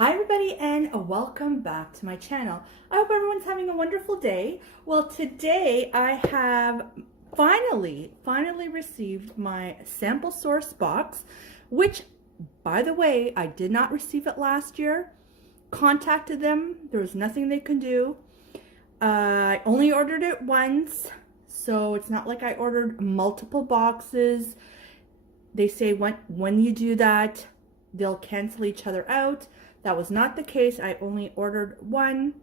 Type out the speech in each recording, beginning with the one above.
Hi everybody and welcome back to my channel. I hope everyone's having a wonderful day. Well, today I have finally received my Samplesource box, which, by the way, I did not receive it last year. Contacted them, there was nothing they could do. I only ordered it once, so it's not like I ordered multiple boxes. They say when you do that, they'll cancel each other out. That was not the case. I only ordered one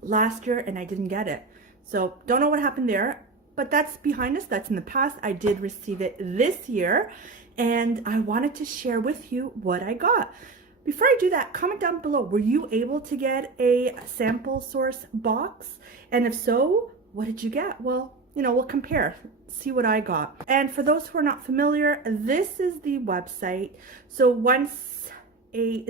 last year and I didn't get it. So don't know what happened there, but that's behind us. That's in the past. I did receive it this year and I wanted to share with you what I got. Before I do that, comment down below. Were you able to get a Samplesource box? And if so, what did you get? Well, you know, we'll compare, see what I got. And for those who are not familiar, this is the website. So once a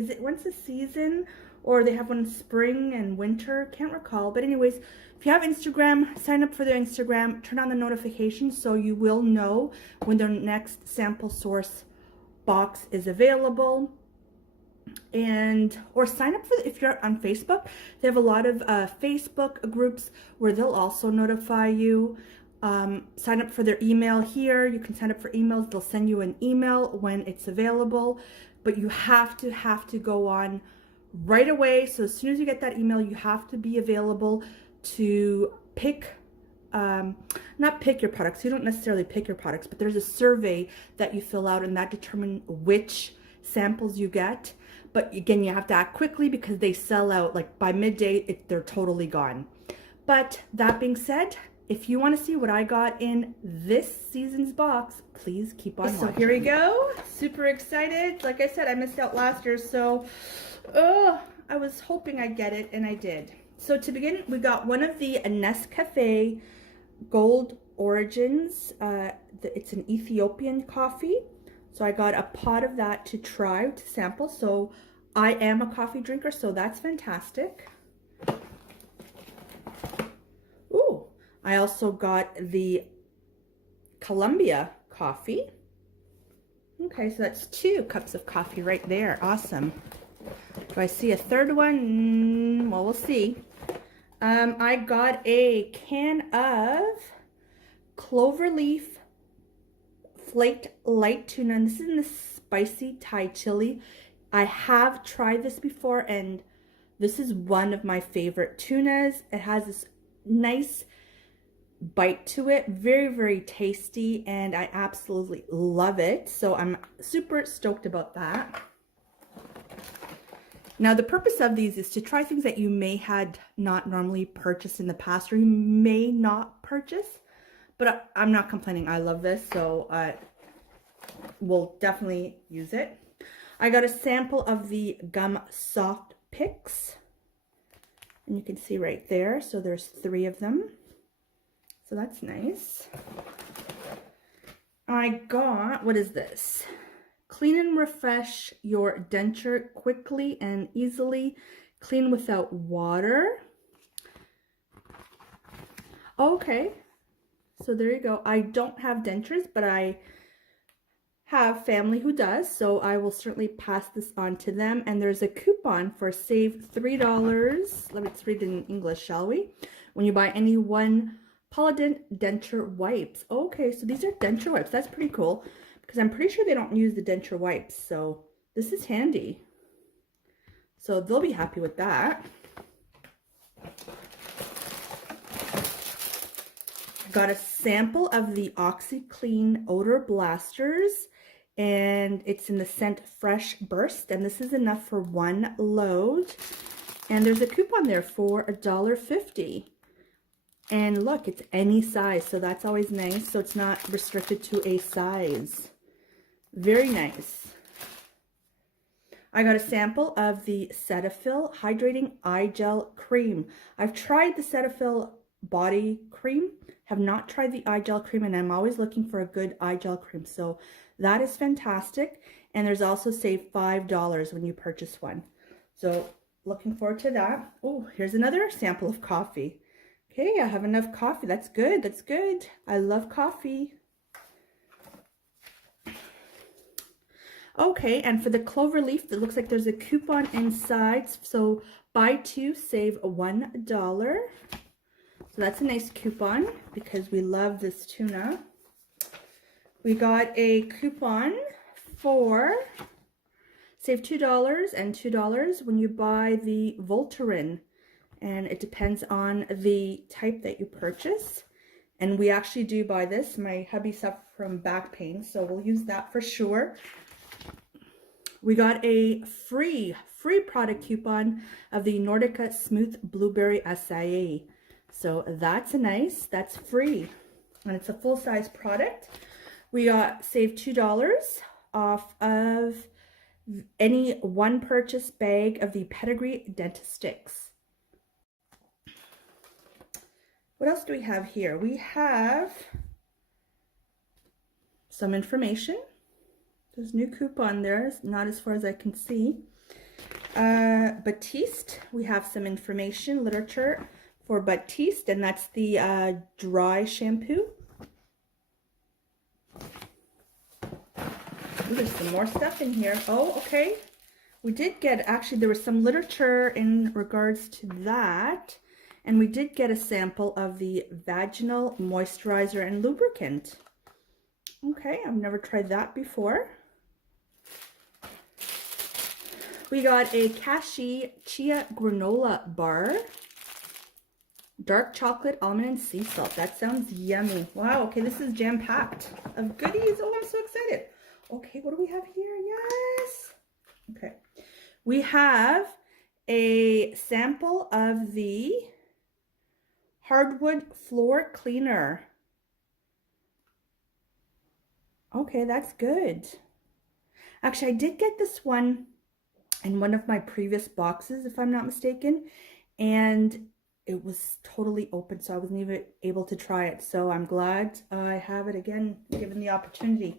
season, or they have one spring and winter, can't recall, but anyways, if you have Instagram, sign up for their Instagram, turn on the notifications so you will know when their next Samplesource box is available. And or sign up for if you're on Facebook, they have a lot of Facebook groups where they'll also notify you. Sign up for their email here. You can sign up for emails. They'll send you an email when it's available, but you have to go on right away. So as soon as you get that email, you have to be available to pick, not pick your products. You don't necessarily pick your products, but there's a survey that you fill out and that determines which samples you get. But again, you have to act quickly because they sell out like by midday, they're totally gone. But that being said, if you want to see what I got in this season's box, please keep on watching. So here we go. Super excited. Like I said, I missed out last year, so I was hoping I'd get it, and I did. So to begin, we got one of the Nescafe Gold Origins. It's an Ethiopian coffee. So I got a pot of that to try, to sample. So I am a coffee drinker, so that's fantastic. Ooh, I also got the Colombia coffee. Okay, so that's 2 cups of coffee right there. Awesome. Do I see a third one? Well, we'll see. I got a can of Cloverleaf Flaked light tuna, and this is in the spicy Thai chili. I have tried this before and this is one of my favorite tunas. It has this nice bite to it, very tasty, and I absolutely love it. So I'm super stoked about that. Now the purpose of these is to try things that you may had not normally purchased in the past, or you may not purchase. But I'm not complaining. I love this, so we'll definitely use it. I got a sample of the gum soft picks, and you can see right there. So there's 3 of them. So that's nice. I got, what is this? Clean and refresh your denture quickly and easily. Clean without water. Okay. So there you go. I don't have dentures, but I have family who does, so I will certainly pass this on to them. And there's a coupon for save $3. Let's read it in English, shall we? When you buy any 1 Polident denture wipes. Okay, so these are denture wipes. That's pretty cool because I'm pretty sure they don't use the denture wipes. So this is handy. So they'll be happy with that. Got a sample of the Oxy Clean Odor Blasters, and it's in the scent Fresh Burst, and this is enough for 1 load. And there's a coupon there for $1.50. And look, it's any size, so that's always nice. So it's not restricted to a size. Very nice. I got a sample of the Cetaphil Hydrating Eye Gel Cream. I've tried the Cetaphil body cream, have not tried the eye gel cream, and I'm always looking for a good eye gel cream. So that is fantastic. And there's also save $5 when you purchase one. So looking forward to that. Oh, here's another sample of coffee. Okay, I have enough coffee. That's good. That's good. I love coffee. Okay, and for the Cloverleaf, it looks like there's a coupon inside. So buy two, save $1. So that's a nice coupon because we love this tuna. We got a coupon for save $2 and $2 when you buy the Voltaren. And it depends on the type that you purchase. And we actually do buy this. My hubby suffered from back pain, so we'll use that for sure. We got a free product coupon of the Nordica Smooth Blueberry Acai. So that's that's free. And it's a full-size product. We got save $2 off of any one purchase bag of the Pedigree Dentist Sticks. What else do we have here? We have some information. There's new coupon there, not as far as I can see. Batiste, we have some information, literature for Batiste, and that's the dry shampoo. Ooh, there's some more stuff in here. Oh, okay. We did get, actually, there was some literature in regards to that. And we did get a sample of the vaginal moisturizer and lubricant. Okay, I've never tried that before. We got a cashew chia granola bar. Dark chocolate, almond, and sea salt. That sounds yummy. Wow, okay, this is jam-packed of goodies. Oh, I'm so excited. Okay, what do we have here? Yes. Okay. We have a sample of the Hardwood floor cleaner. Okay, that's good. Actually, I did get this one in one of my previous boxes, if I'm not mistaken, and it was totally open, so I wasn't even able to try it. So I'm glad I have it again, given the opportunity.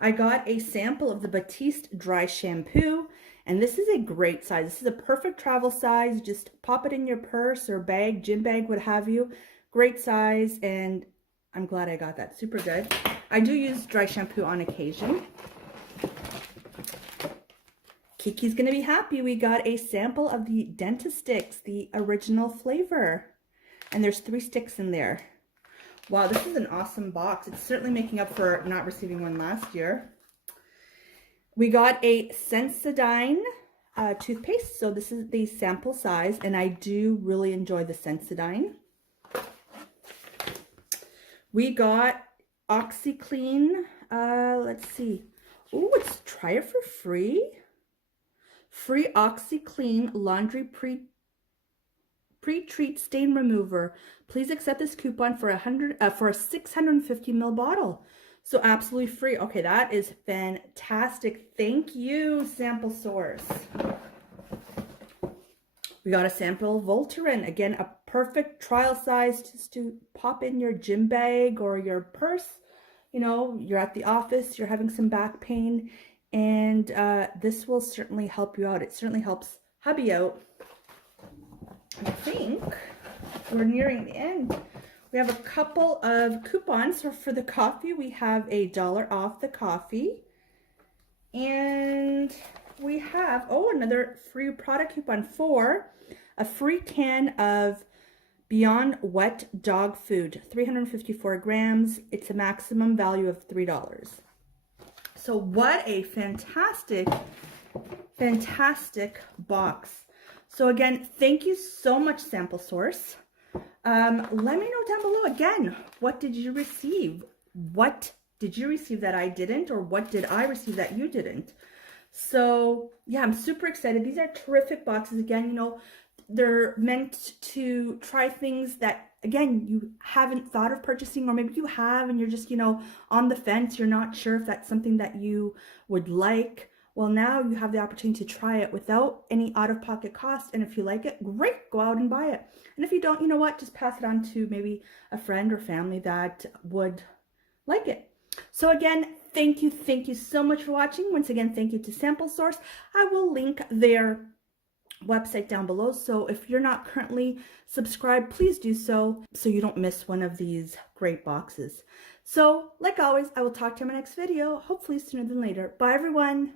I got a sample of the Batiste Dry Shampoo, and this is a great size. This is a perfect travel size. Just pop it in your purse or bag, gym bag, what have you. Great size, and I'm glad I got that. Super good. I do use dry shampoo on occasion. Kiki's gonna be happy. We got a sample of the Dentist Sticks, the original flavor. And there's 3 sticks in there. Wow, this is an awesome box. It's certainly making up for not receiving one last year. We got a Sensodyne toothpaste. So this is the sample size, and I do really enjoy the Sensodyne. We got Oxy Clean. Let's see. Oh, it's try it for free. Free Oxy Clean laundry pre-treat stain remover. Please accept this coupon for a 650 ml bottle. So absolutely free. Okay, that is fantastic. Thank you, Samplesource. We got a sample of Voltaren. Again, a perfect trial size just to pop in your gym bag or your purse. You know, you're at the office, you're having some back pain, and this will certainly help you out. It certainly helps hubby out. I think we're nearing the end. We have a couple of coupons. So for the coffee, we have $1 off the coffee. And we have, oh, another free product coupon for a free can of Beyond Wet Dog Food, 354 grams. It's a maximum value of $3. So what a fantastic, fantastic box. So again, thank you so much, Samplesource. Let me know down below again, what did you receive? What did you receive that I didn't, or what did I receive that you didn't? So yeah, I'm super excited. These are terrific boxes. Again, you know, they're meant to try things that, again, you haven't thought of purchasing, or maybe you have and you're just, you know, on the fence. You're not sure if that's something that you would like. Well, now you have the opportunity to try it without any out-of-pocket cost. And if you like it, great, go out and buy it. And if you don't, you know what, just pass it on to maybe a friend or family that would like it. So again, thank you so much for watching. Once again, thank you to Samplesource. I will link their website down below. So if you're not currently subscribed, please do so you don't miss one of these great boxes. So like always, I will talk to you in my next video, hopefully sooner than later. Bye everyone.